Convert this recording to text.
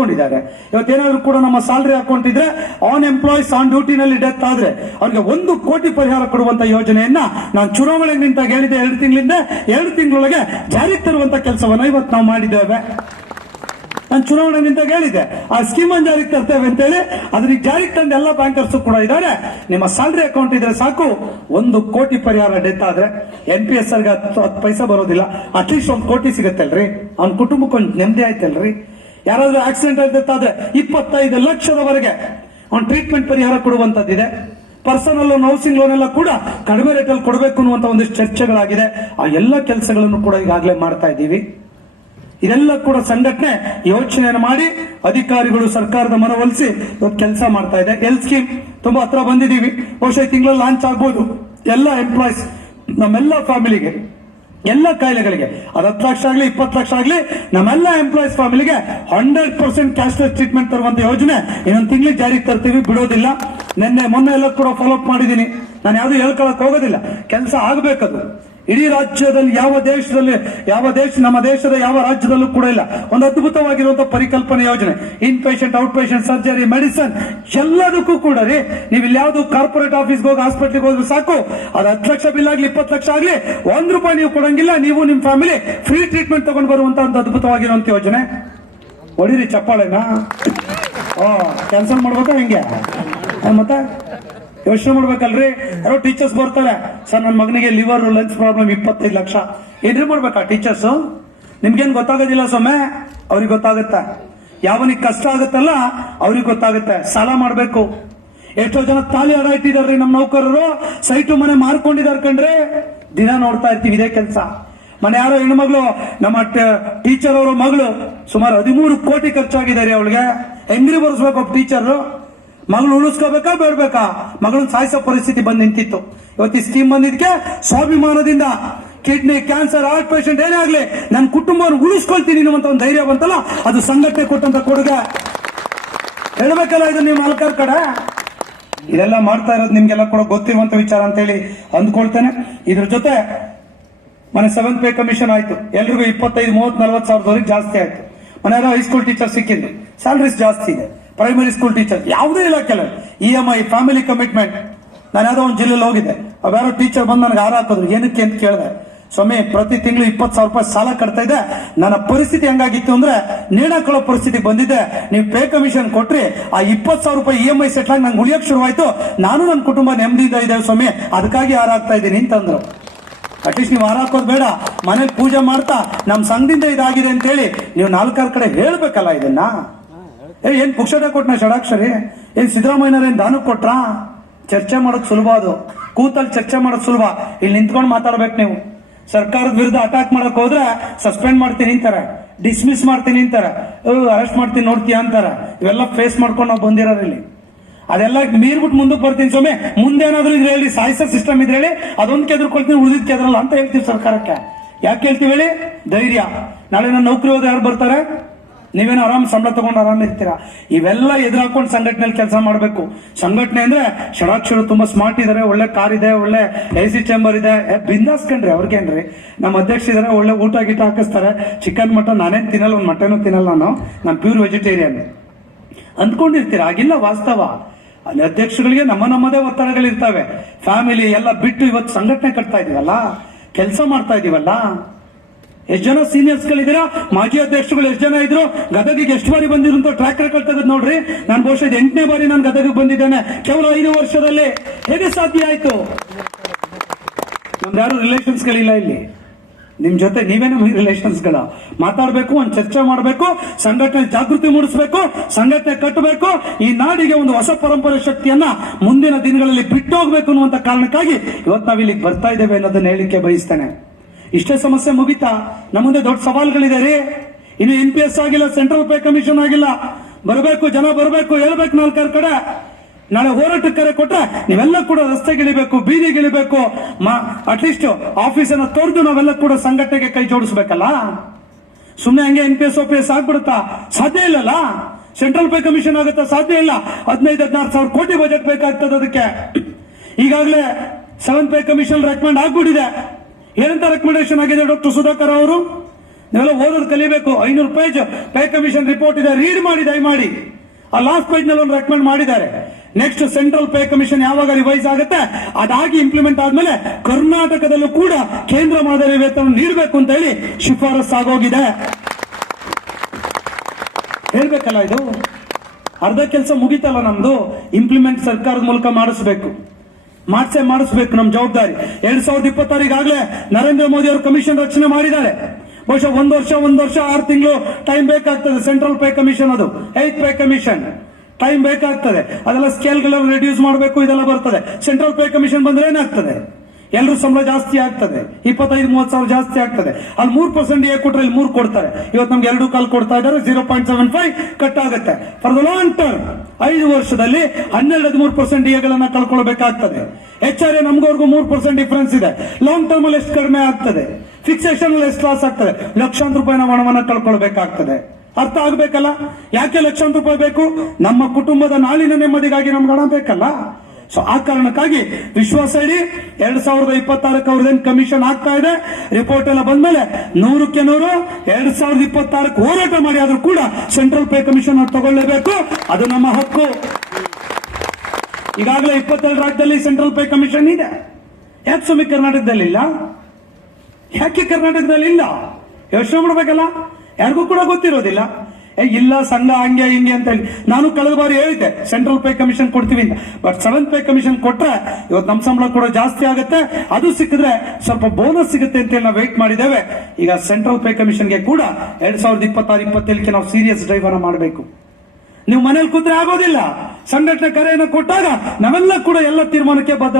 ಅಂದ್ಕೊಂಡಿದ್ದಾರೆ. ಇವತ್ತೇನಾದ್ರೂ ಕೂಡ ನಮ್ಮ salary account ಇದ್ರೆ ಆನ್ ಎಂಪ್ಲಾಯೀಸ್ ಆನ್ ಡ್ಯೂಟಿನಲ್ಲಿ ಡೆತ್ ಆದ್ರೆ ಅವ್ರಿಗೆ 1 ಕೋಟಿ ಪರಿಹಾರ ಕೊಡುವಂತ ಯೋಜನೆಯನ್ನ ನಾನು ಚುನಾವಣೆಗೆ ನಿಂತಾಗ ಹೇಳಿದೆ. 2 ತಿಂಗಳಿಂದ 2 ತಿಂಗಳೊಳಗೆ ಜಾರಿಗೆ ತರುವಂತ ಕೆಲಸವನ್ನ ಇವತ್ತು ನಾವು ಮಾಡಿದ್ದೇವೆ. ನಾನು ಚುನಾವಣೆ ನಿಂತಾಗ ಹೇಳಿದೆ ಆ ಸ್ಕೀಮ್ ಅನ್ನು ಜಾರಿಗೆ ತರ್ತೇವೆ ಅಂತೇಳಿ. ಅದ್ರಿಗೆ ಜಾರಿಗೆ ತಂದ ಎಲ್ಲ ಬ್ಯಾಂಕರ್ಸ್ ಕೂಡ ಇದ್ದಾರೆ. ನಿಮ್ಮ ಸ್ಯಾಲರಿ ಅಕೌಂಟ್ ಇದ್ರೆ ಸಾಕು 1 ಕೋಟಿ ಪರಿಹಾರ ಡೆತ್ ಆದ್ರೆ NPS ಗೆ 10 ಪೈಸಾ ಬರೋದಿಲ್ಲ, ಅಟ್ಲೀಸ್ಟ್ 1 ಕೋಟಿ ಸಿಗತ್ತಲ್ರಿ. ಅವ್ನ ಕುಟುಂಬಕ್ಕೆ ಒಂದು ನೆಮ್ಮದಿ ಆಯ್ತಲ್ರಿ. ಯಾರಾದ್ರೂ ಆಕ್ಸಿಡೆಂಟ್ ಆಗಿ ಡೆತ್ ಆದ್ರೆ 25 ಲಕ್ಷದವರೆಗೆ ಅವ್ನ ಟ್ರೀಟ್ಮೆಂಟ್ ಪರಿಹಾರ ಕೊಡುವಂತದ್ದಿದೆ. ಪರ್ಸನಲ್ ಲೋನ್, ಹೌಸಿಂಗ್ ಲೋನ್ ಎಲ್ಲ ಕೂಡ ಕಡಿಮೆ ರೇಟಲ್ಲಿ ಕೊಡಬೇಕು ಅನ್ನುವಂತ ಒಂದಿಷ್ಟು ಚರ್ಚೆಗಳಾಗಿದೆ. ಆ ಎಲ್ಲ ಕೆಲಸಗಳನ್ನು ಕೂಡ ಈಗಾಗಲೇ ಮಾಡ್ತಾ ಇದ್ದೀವಿ. ಇದೆಲ್ಲ ಕೂಡ ಸಂಘಟನೆ ಯೋಚನೆಯನ್ನು ಮಾಡಿ ಅಧಿಕಾರಿಗಳು ಸರ್ಕಾರದ ಮನವೊಲಿಸಿ ಇವತ್ತು ಕೆಲಸ ಮಾಡ್ತಾ ಇದೆ. ಹೆಲ್ತ್ ಸ್ಕೀಮ್ ತುಂಬಾ ಹತ್ರ ಬಂದಿದ್ದೀವಿ. ಬಹುಶಃ ತಿಂಗಳಲ್ಲಿ ಲಾಂಚ್ ಆಗ್ಬೋದು. ಎಲ್ಲ ಎಂಪ್ಲಾಯ್ಸ್, ನಮ್ಮೆಲ್ಲ ಫ್ಯಾಮಿಲಿಗೆ, ಎಲ್ಲ ಕಾಯಿಲೆಗಳಿಗೆ ಅದು 10 ಲಕ್ಷ ಆಗಲಿ 20 ಲಕ್ಷ ಆಗಲಿ ನಮ್ಮೆಲ್ಲ ಎಂಪ್ಲಾಯ್ಸ್ ಫ್ಯಾಮಿಲಿಗೆ 100% ಕ್ಯಾಶ್ಲೆಸ್ ಟ್ರೀಟ್ಮೆಂಟ್ ತರುವಂತ ಯೋಜನೆ ಇನ್ನೊಂದು ತಿಂಗಳಿಗೆ ಜಾರಿಗೆ ತರ್ತೀವಿ, ಬಿಡೋದಿಲ್ಲ. ಮೊನ್ನೆ ಎಲ್ಲ ಕೂಡ ಫಾಲೋ ಅಪ್ ಮಾಡಿದ್ದೀನಿ. ನಾನು ಯಾವ್ದು ಹೇಳ್ಕೊಳಕ್ ಹೋಗೋದಿಲ್ಲ. ಕೆಲಸ ಆಗ್ಬೇಕದು. ಇಡೀ ರಾಜ್ಯದಲ್ಲಿ ನಮ್ಮ ದೇಶದ ಯಾವ ರಾಜ್ಯದಲ್ಲೂ ಕೂಡ ಇಲ್ಲ ಒಂದು ಅದ್ಭುತವಾಗಿರುವಂತಹ ಪರಿಕಲ್ಪನೆ ಯೋಜನೆ. ಇನ್ patient, out patient, surgery, medicine ಎಲ್ಲದಕ್ಕೂ ಕೂಡ ರೀ ನೀವು ಇಲ್ಲಿ ಯಾವ್ದು ಕಾರ್ಪೊರೇಟ್ ಆಫೀಸ್ಗೆ ಹೋಗಿ ಹಾಸ್ಪಿಟಲ್ಗೆ ಹೋದ್ರೆ ಸಾಕು, ಅದು 10 ಲಕ್ಷ ಬಿಲ್ ಆಗ್ಲಿ 20 ಲಕ್ಷ ಆಗ್ಲಿ 1 ರೂಪಾಯಿ ನೀವು ಕೊಡಂಗಿಲ್ಲ. ನೀವು ನಿಮ್ಮ ಫ್ಯಾಮಿಲಿ ಫ್ರೀ ಟ್ರೀಟ್ಮೆಂಟ್ ತಗೊಂಡು ಬರುವಂತ ಒಂದು ಅದ್ಭುತವಾಗಿರುವಂತ ಯೋಜನೆ. ಹೊಡಿರಿ ಚಪ್ಪಾಳೆನಾ? ಕ್ಯಾನ್ಸಲ್ ಮಾಡ್ಬೇಕಾ ಹಿಂಗೆ? ಮತ್ತೆ ಯೋಚನೆ ಮಾಡ್ಬೇಕಲ್ರಿ. ಯಾರೋ ಟೀಚರ್ಸ್ ಬರ್ತಾರೆ, ಸರ್ ನನ್ನ ಮಗನಿಗೆ ಲಿವರ್ ಲಂಗ್ಸ್ ಪ್ರಾಬ್ಲಮ್ 25 ಲಕ್ಷ. ಏನ್ರಿ ಮಾಡ್ಬೇಕಾ ಟೀಚರ್ಸ್? ನಿಮ್ಗೇನ್ ಗೊತ್ತಾಗೋದಿಲ್ಲ ಸೊಮ್ಮೆ, ಅವ್ರಿಗೆ ಗೊತ್ತಾಗುತ್ತೆ. ಯಾವನಿಗೆ ಕಷ್ಟ ಆಗುತ್ತಲ್ಲ ಅವ್ರಿಗೆ ಗೊತ್ತಾಗುತ್ತೆ. ಸಾಲ ಮಾಡ್ಬೇಕು. ಎಷ್ಟೋ ಜನ ತಾಲಿ ಹಡ ಇಟ್ಟಿದಾರ್ರಿ ನಮ್ಮ ನೌಕರರು, ಸೈಟು ಮನೆ ಮಾರ್ಕೊಂಡಿದಾರ ಕಣ್ರಿ. ದಿನ ನೋಡ್ತಾ ಇರ್ತೀವಿ ಇದೇ ಕೆಲಸ. ಮನೆ ಯಾರೋ ಹೆಣ್ಮಗಳು, ನಮ್ಮ ಟೀಚರ್ ಅವರ ಮಗಳು, ಸುಮಾರು 13 ಕೋಟಿ ಖರ್ಚಾಗಿದ್ದಾರೆ. ಅವಳಿಗೆ ಹೆಂಗ್ರಿ ಬರ್ಸ್ಬೇಕು ಒಬ್ಬ ಟೀಚರ್? ಮಗಳು ಉಳಿಸ್ಕೋಬೇಕಾ ಬೇಡ್ಬೇಕಾ? ಮಗಳನ್ನ ಸಾಯಿಸೋ ಪರಿಸ್ಥಿತಿ ಬಂದು ನಿಂತಿತ್ತು. ಇವತ್ತು ಈ ಸ್ಕೀಮ್ ಬಂದಿದ್ದಕ್ಕೆ ಸ್ವಾಭಿಮಾನದಿಂದ ಕಿಡ್ನಿ, ಕ್ಯಾನ್ಸರ್, ಹಾರ್ಟ್ ಪೇಷಂಟ್ ಏನೇ ಆಗ್ಲಿ ನನ್ನ ಕುಟುಂಬವನ್ನು ಉಳಿಸ್ಕೊಳ್ತೀನಿ ಅನ್ನುವಂತ ಒಂದು ಧೈರ್ಯ ಬಂತಲ್ಲ, ಅದು ಸಂಘಟನೆ ಕೊಟ್ಟಂತ ಕೊಡುಗೆ. ಹೇಳ್ಬೇಕಲ್ಲ ಇದು ನೀವು ಮಾಲಕರ ಕಡೆ. ಇದೆಲ್ಲ ಮಾಡ್ತಾ ಇರೋದು ನಿಮ್ಗೆಲ್ಲ ಕೂಡ ಗೊತ್ತಿರುವಂತ ವಿಚಾರ ಅಂತ ಹೇಳಿ ಅಂದ್ಕೊಳ್ತೇನೆ. ಇದ್ರ ಜೊತೆ ಮನೆ 7th ಪೇ ಕಮಿಷನ್ ಆಯ್ತು. ಎಲ್ರಿಗೂ 25, 30, 40 ಸಾವಿರದವರೆಗೆ ಜಾಸ್ತಿ ಆಯ್ತು. ಮನೆಯಾಗ ಹೈಸ್ಕೂಲ್ ಟೀಚರ್ ಸಿಕ್ಕಿದ್ರು, ಸ್ಯಾಲರೀಸ್ ಜಾಸ್ತಿ ಇದೆ. ಪ್ರೈಮರಿ ಸ್ಕೂಲ್ ಟೀಚರ್ ಯಾವುದೇ ಇಲಾಖೆಲ್ಲ EMI, ಫ್ಯಾಮಿಲಿ ಕಮಿಟ್ಮೆಂಟ್. ನಾನು ಯಾವ್ದೋ ಒಂದು ಜಿಲ್ಲೆಯಲ್ಲಿ ಹೋಗಿದ್ದೆ, ಅವ್ಯಾರೋ ಟೀಚರ್ ಬಂದು ನನಗೆ ಹಾರ ಹಾಕಿದ್ರು. ಏನಕ್ಕೆ ಅಂತ ಕೇಳಿದೆ. ಸ್ವಾಮಿ, ಪ್ರತಿ ತಿಂಗಳು 20,000 ರೂಪಾಯಿ ಸಾಲ ಕಟ್ತಾ ಇದೆ. ನನ್ನ ಪರಿಸ್ಥಿತಿ ಹೆಂಗಾಗಿತ್ತು ಅಂದ್ರೆ ನೇಣಾಕೊಳ್ಳೋ ಪರಿಸ್ಥಿತಿ ಬಂದಿದೆ. ನೀವು ಪೇ ಕಮಿಷನ್ ಕೊಟ್ರಿ, ಆ 20,000 ರೂಪಾಯಿ EMI ಸೆಟ್ಲ್ ಆಗಿ ನಂಗೆ ಉಳಿಯೋಕೆ ಶುರುವಾಯ್ತು. ನಾನು ನನ್ನ ಕುಟುಂಬ ನೆಮ್ಮದಿಯಿಂದ ಇದ್ದೇವೆ ಸ್ವಾಮಿ, ಅದಕ್ಕಾಗಿ ಹಾರ ಹಾಕ್ತಾ ಇದ್ದೀನಿ ಅಂತಂದ್ರು. ಅಟ್ಲೀಸ್ಟ್ ನೀವು ಹಾರ ಹಾಕೋದು ಬೇಡ, ಮನೇಲಿ ಪೂಜೆ ಮಾಡ್ತಾ ನಮ್ಮ ಸಂಘದಿಂದ ಇದಾಗಿದೆ ಅಂತ ಹೇಳಿ ನೀವು 4 ಕಡೆ ಹೇಳ್ಬೇಕಲ್ಲ ಇದನ್ನ. ಏನ್ ಪುಕ್ಷಟ ಕೊಟ್ನ ಷಡಾಕ್ಷರಿ? ಏನ್ ಸಿದ್ದರಾಮಯ್ಯನವ್ರೇನ್ ದಾನಕ್ಕೆ ಕೊಟ್ರಾ? ಚರ್ಚೆ ಮಾಡೋದು ಸುಲಭ, ಅದು ಕೂತಲ್ಲಿ ಚರ್ಚೆ ಮಾಡೋದು ಸುಲಭ. ಇಲ್ಲಿ ನಿಂತ್ಕೊಂಡು ಮಾತಾಡ್ಬೇಕು ನೀವು. ಸರ್ಕಾರದ ವಿರುದ್ಧ ಅಟ್ಯಾಕ್ ಮಾಡಕ್ ಹೋದ್ರೆ ಸಸ್ಪೆಂಡ್ ಮಾಡ್ತೀನಿ ಅಂತಾರೆ, ಡಿಸ್ಮಿಸ್ ಮಾಡ್ತೀನಿ ಅಂತಾರೆ, ಅರೆಸ್ಟ್ ಮಾಡ್ತೀನಿ ನೋಡ್ತೀಯ ಅಂತಾರೆ. ಇವೆಲ್ಲ ಫೇಸ್ ಮಾಡ್ಕೊಂಡು ನಾವು ಬಂದಿರೋರು ಇಲ್ಲಿ. ಅದೆಲ್ಲ ಮೀರ್ಬಿಟ್ಟು ಮುಂದಕ್ಕೆ ಬರ್ತೀನಿ ಸ್ವಾಮಿ. ಮುಂದೇನಾದ್ರೂ ಇದ್ರೆ ಹೇಳಿ, ಸಾಯಿಸೋ ಸಿಸ್ಟಮ್ ಇದ್ರೆ ಹೇಳಿ, ಅದೊಂದು ಕೆದ್ರಕೊಳ್ತೀನಿ, ಉಳಿದಿದ್ ಕೆದ್ರಲ್ಲ ಅಂತ ಹೇಳ್ತೀವಿ ಸರ್ಕಾರಕ್ಕೆ. ಯಾಕೆ ಹೇಳ್ತೀವಿ ಹೇಳಿ? ಧೈರ್ಯ. ನಾಳೆ ನನ್ನ ನೌಕರಿ ಹೋದ್ರೆ ಯಾರು ಬರ್ತಾರೆ? ನೀವೇನೋ ಆರಾಮ್ ಸಂಬಳ ತಗೊಂಡು ಆರಾಮ ಇರ್ತೀರಾ. ಇವೆಲ್ಲ ಎದುರಾಕೊಂಡು ಸಂಘಟನೆಯಲ್ಲಿ ಕೆಲಸ ಮಾಡಬೇಕು. ಸಂಘಟನೆ ಅಂದ್ರೆ ಷಡಾಕ್ಷರು ತುಂಬಾ ಸ್ಮಾರ್ಟ್ ಇದಾರೆ, ಒಳ್ಳೆ ಕಾರ್ ಇದೆ, ಒಳ್ಳೆ AC ಚೇಂಬರ್ ಇದೆ, ಬಿಂದಾಸ್ ಕಣ್ರಿ. ಅವ್ರಿಗೇನ್ರಿ, ನಮ್ಮ ಅಧ್ಯಕ್ಷ ಇದಾರೆ, ಒಳ್ಳೆ ಊಟ ಗೀಟ ಹಾಕಿಸ್ತಾರೆ. ಚಿಕನ್ ಮಟನ್ ನಾನೇನ್ ತಿನ್ನಲ್ಲ, ಒಂದು ಮಟನ್ ತಿನ್ನಲ್ಲ. ನಾನು ಪ್ಯೂರ್ ವೆಜಿಟೇರಿಯನ್ ಅಂದ್ಕೊಂಡಿರ್ತೀರ. ಆಗಿಲ್ಲ ವಾಸ್ತವ. ಅಲ್ಲಿ ಅಧ್ಯಕ್ಷಗಳಿಗೆ ನಮ್ಮದೇ ಒತ್ತಡಗಳಿರ್ತವೆ. ಫ್ಯಾಮಿಲಿ ಎಲ್ಲ ಬಿಟ್ಟು ಇವತ್ತು ಸಂಘಟನೆ ಕಟ್ತಾ ಇದೀವಲ್ಲ, ಕೆಲಸ ಮಾಡ್ತಾ ಇದೀವಲ್ಲ. ಎಷ್ಟು ಜನ ಸೀನಿಯರ್ಸ್ ಗಳಿದ್ದೀರಾ? ಮಾಜಿ ಅಧ್ಯಕ್ಷಗಳು ಎಷ್ಟು ಜನ ಇದ್ರು? ಗದಗಿಗೆ ಎಷ್ಟು ಬಾರಿ ಬಂದಿರೋ ಟ್ರ್ಯಾಕ್ ರೆಕಾರ್ಡ್ ತೆಗೆದು ನೋಡ್ರಿ. ನಾನು ಬಹುಶಃ 8ನೇ ಬಾರಿ ನಾನು ಗದಗಿಗೆ ಬಂದಿದ್ದೇನೆ ಕೇವಲ 5 ವರ್ಷದಲ್ಲಿ. ಹೇಗೆ ಸಾಧ್ಯ ಆಯ್ತು? ನಮ್ದು ಯಾರು ರಿಲೇಷನ್ಸ್ ಗಳಿಲ್ಲ ಇಲ್ಲಿ. ನಿಮ್ ಜೊತೆ ನೀವೇ ನಮ್ಮ ರಿಲೇಷನ್ಸ್ ಗಳ. ಮಾತಾಡ್ಬೇಕು, ಒಂದು ಚರ್ಚೆ ಮಾಡಬೇಕು, ಸಂಘಟನೆ ಜಾಗೃತಿ ಮೂಡಿಸಬೇಕು, ಸಂಘಟನೆ ಕಟ್ಟಬೇಕು. ಈ ನಾಡಿಗೆ ಒಂದು ಹೊಸ ಪರಂಪರೆ ಶಕ್ತಿಯನ್ನ ಮುಂದಿನ ದಿನಗಳಲ್ಲಿ ಬಿಟ್ಟು ಹೋಗ್ಬೇಕು ಅನ್ನುವಂತ ಕಾರಣಕ್ಕಾಗಿ ಇವತ್ತು ನಾವು ಇಲ್ಲಿಗೆ ಬರ್ತಾ ಇದ್ದೇವೆ ಅನ್ನೋದನ್ನ ಹೇಳಿಕೆ ಬಯಸ್ತೇನೆ. ಇಷ್ಟೇ ಸಮಸ್ಯೆ ಮುಗಿತಾ? ನಮ್ಮ ಮುಂದೆ ದೊಡ್ಡ ಸವಾಲುಗಳಿದೆ ರೀ. ಇನ್ನು NPS ಆಗಿಲ್ಲ, ಸೆಂಟ್ರಲ್ ಪೇ ಕಮಿಷನ್ ಆಗಿಲ್ಲ. ಬರಬೇಕು, ಜನ ಬರಬೇಕು, ಹೇಳ್ಬೇಕು 4 ಕಡೆ. ನಾಳೆ ಹೋರಾಟಕ್ಕೆ ಕರೆ ಕೊಟ್ರೆ ನೀವೆಲ್ಲ ಕೂಡ ರಸ್ತೆಗಿಳಿಬೇಕು, ಬೀದಿಗಿಳಿಬೇಕು. ಅಟ್ಲೀಸ್ಟ್ ಆಫೀಸನ್ನ ತೊರೆದು ನಾವೆಲ್ಲ ಕೂಡ ಸಂಘಟನೆಗೆ ಕೈ ಜೋಡಿಸ್ಬೇಕಲ್ಲ. ಸುಮ್ಮನೆ ಹಂಗೆ NPS OPS ಆಗ್ಬಿಡುತ್ತಾ? ಸಾಧ್ಯ ಇಲ್ಲಲ್ಲ. ಸೆಂಟ್ರಲ್ ಪೇ ಕಮಿಷನ್ ಆಗುತ್ತಾ? ಸಾಧ್ಯ ಇಲ್ಲ. 15-16 ಸಾವಿರ ಕೋಟಿ ಬಜೆಟ್ ಬೇಕಾಗ್ತದೆ ಅದಕ್ಕೆ. ಈಗಾಗಲೇ 7th ಪೇ ಕಮಿಷನ್ ರೆಕಮೆಂಡ್ ಆಗ್ಬಿಟ್ಟಿದೆ. ಏನಂತ ರೆಕಮೆಂಡೇಶನ್ ಆಗಿದೆ ಡಾಕ್ಟರ್ ಸುಧಾಕರ್ ಅವರು? ನೀವೆಲ್ಲ ಓದೋದು ಕಲಿಬೇಕು. 500 ಪೇಜ್ ಪೇ ಕಮಿಷನ್ ರಿಪೋರ್ಟ್ ಇದೆ, ರೀಡ್ ಮಾಡಿ ದಯಮಾಡಿ. ಆ ಲಾಸ್ಟ್ ಪೇಜ್ ನಲ್ಲಿ ಒಂದು ರೆಕಮೆಂಡ್ ಮಾಡಿದ್ದಾರೆ. ನೆಕ್ಸ್ಟ್ ಸೆಂಟ್ರಲ್ ಪೇ ಕಮಿಷನ್ ಯಾವಾಗ ರಿವೈಸ್ ಆಗುತ್ತೆ, ಅದಾಗಿ ಇಂಪ್ಲಿಮೆಂಟ್ ಆದ್ಮೇಲೆ ಕರ್ನಾಟಕದಲ್ಲೂ ಕೂಡ ಕೇಂದ್ರ ಮಾದರಿ ವೇತನ ನೀಡಬೇಕು ಅಂತ ಹೇಳಿ ಶಿಫಾರಸ್ ಆಗೋಗಿದೆ. ಹೇಳ್ಬೇಕಲ್ಲ, ಇದು ಅರ್ಧ ಕೆಲಸ ಮುಗಿತಲ್ಲ ನಮ್ದು. ಇಂಪ್ಲಿಮೆಂಟ್ ಸರ್ಕಾರದ ಮೂಲಕ ಮಾಡಿಸ್ಬೇಕು ನಮ್ಮ ಜವಾಬ್ದಾರಿ. 2026 ಈಗಾಗಲೇ ನರೇಂದ್ರ ಮೋದಿ ಅವರು ಕಮಿಷನ್ ರಚನೆ ಮಾಡಿದ್ದಾರೆ. ಬಹುಶಃ ಒಂದು ವರ್ಷ 6 ತಿಂಗಳು ಟೈಮ್ ಬೇಕಾಗ್ತದೆ. ಸೆಂಟ್ರಲ್ ಪೇ ಕಮಿಷನ್, ಅದು 8th ಪೇ ಕಮಿಷನ್ ಟೈಮ್ ಬೇಕಾಗ್ತದೆ. ಅದೆಲ್ಲ ಸ್ಕೇಲ್ಗಳೆಲ್ಲ ರಿಡ್ಯೂಸ್ ಮಾಡಬೇಕು, ಇದೆಲ್ಲ ಬರ್ತದೆ. ಸೆಂಟ್ರಲ್ ಪೇ ಕಮಿಷನ್ ಬಂದ್ರೆ ಏನಾಗ್ತದೆ, ಎಲ್ಲರೂ ಸಂಬಳ ಜಾಸ್ತಿ ಆಗ್ತದೆ, 25-30 ಸಾವಿರ ಜಾಸ್ತಿ ಆಗ್ತದೆ. ಅಲ್ಲಿ 3% ಎ ಕೊಟ್ರೆ ಇಲ್ಲಿ 3 ಕೊಡ್ತಾರೆ. ಇವತ್ತು ನಮ್ಗೆ 2 ಕೊಡ್ತಾ ಇದ್ದಾರೆ, 0.75 ಕಟ್ ಆಗುತ್ತೆ. ಫಾರ್ ದ ಲಾಂಗ್ ಟರ್ಮ್ 5 ವರ್ಷದಲ್ಲಿ 12-13% ಎಗಳನ್ನ ಕಳ್ಕೊಳ್ಬೇಕಾಗ್ತದೆ. HR ನಮ್ಗವ್ರಿಗೂ 3% ಡಿಫರೆನ್ಸ್ ಇದೆ. ಲಾಂಗ್ ಟರ್ಮ್ ಅಲ್ಲಿ ಎಷ್ಟು ಕಡಿಮೆ ಆಗ್ತದೆ, ಫಿಕ್ಸೇಷನ್ ಅಲ್ಲಿ ಎಷ್ಟು ಲಾಸ್ ಆಗ್ತದೆ, ಲಕ್ಷಾಂತರ ರೂಪಾಯಿನ ಹಣವನ್ನ ಕಳ್ಕೊಳ್ಬೇಕಾಗ್ತದೆ. ಅರ್ಥ ಆಗ್ಬೇಕಲ್ಲ, ಯಾಕೆ ಲಕ್ಷಾಂತರ ರೂಪಾಯಿ ಬೇಕು? ನಮ್ಮ ಕುಟುಂಬದ ನಾಳಿನ ನೆಮ್ಮದಿಗಾಗಿ ನಮ್ಗೆ ಹಣ ಬೇಕಲ್ಲ. ಸೊ ಆ ಕಾರಣಕ್ಕಾಗಿ ವಿಶ್ವಾಸ ಇಡಿ, 2026 ಅವ್ರದ್ದೇನು ಕಮಿಷನ್ ಆಗ್ತಾ ಇದೆ, ರಿಪೋರ್ಟ್ ಎಲ್ಲ ಬಂದ್ಮೇಲೆ 100ಕ್ಕೆ 100 2026 ಹೋರಾಟ ಮಾಡಿ ಆದ್ರೂ ಕೂಡ ಸೆಂಟ್ರಲ್ ಪೇ ಕಮಿಷನ್ ತಗೊಳ್ಳೇಬೇಕು. ಅದು ನಮ್ಮ ಹಕ್ಕು. ಈಗಾಗಲೇ 22 ರಾಜ್ಯದಲ್ಲಿ ಸೆಂಟ್ರಲ್ ಪೇ ಕಮಿಷನ್ ಇದೆ. ಯಾಕೆ ಸ್ವಾಮಿ ಕರ್ನಾಟಕದಲ್ಲಿ ಇಲ್ಲ? ಯಾಕೆ ಕರ್ನಾಟಕದಲ್ಲಿ ಇಲ್ಲ? ಯೋಚನೆ ಮಾಡಬೇಕಲ್ಲ. ಯಾರಿಗೂ ಕೂಡ ಗೊತ್ತಿರೋದಿಲ್ಲ. ಇಲ್ಲ ಸಂಘ ಹಂಗೆ ಹಿಂಗೆ ಅಂತ ಹೇಳಿ. ನಾನು ಕಳೆದ ಬಾರಿ ಹೇಳಿದ್ದೆ ಸೆಂಟ್ರಲ್ ಪೇ ಕಮಿಷನ್ ಕೊಡ್ತೀವಿ ಅಂತ. ಬಟ್ 7th ಪೇ ಕಮಿಷನ್ ಕೊಟ್ರೆ ಇವತ್ತು ನಮ್ಮ ಸಂಬಳ ಕೂಡ ಜಾಸ್ತಿ ಆಗುತ್ತೆ. ಅದು ಸಿಕ್ಕಿದ್ರೆ ಸ್ವಲ್ಪ ಬೋನಸ್ ಸಿಗುತ್ತೆ ಅಂತ ಹೇಳಿ ನಾವು ವೇಟ್ ಮಾಡಿದ್ದೇವೆ. ಈಗ ಸೆಂಟ್ರಲ್ ಪೇ ಕಮಿಷನ್ಗೆ ಕೂಡ 2026-27ಕ್ಕೆ ನಾವು ಸೀರಿಯಸ್ ಡ್ರೈವ್ ಅನ್ನ ಮಾಡಬೇಕು. ನೀವು ಮನೇಲಿ ಕೂತ್ರೆ ಆಗೋದಿಲ್ಲ. ಸಂಘಟನೆ ಕರೆಯನ್ನು ಕೊಟ್ಟಾಗ ನಾವೆಲ್ಲ ಕೂಡ ಎಲ್ಲ ತೀರ್ಮಾನಕ್ಕೆ ಬದ್ಧ.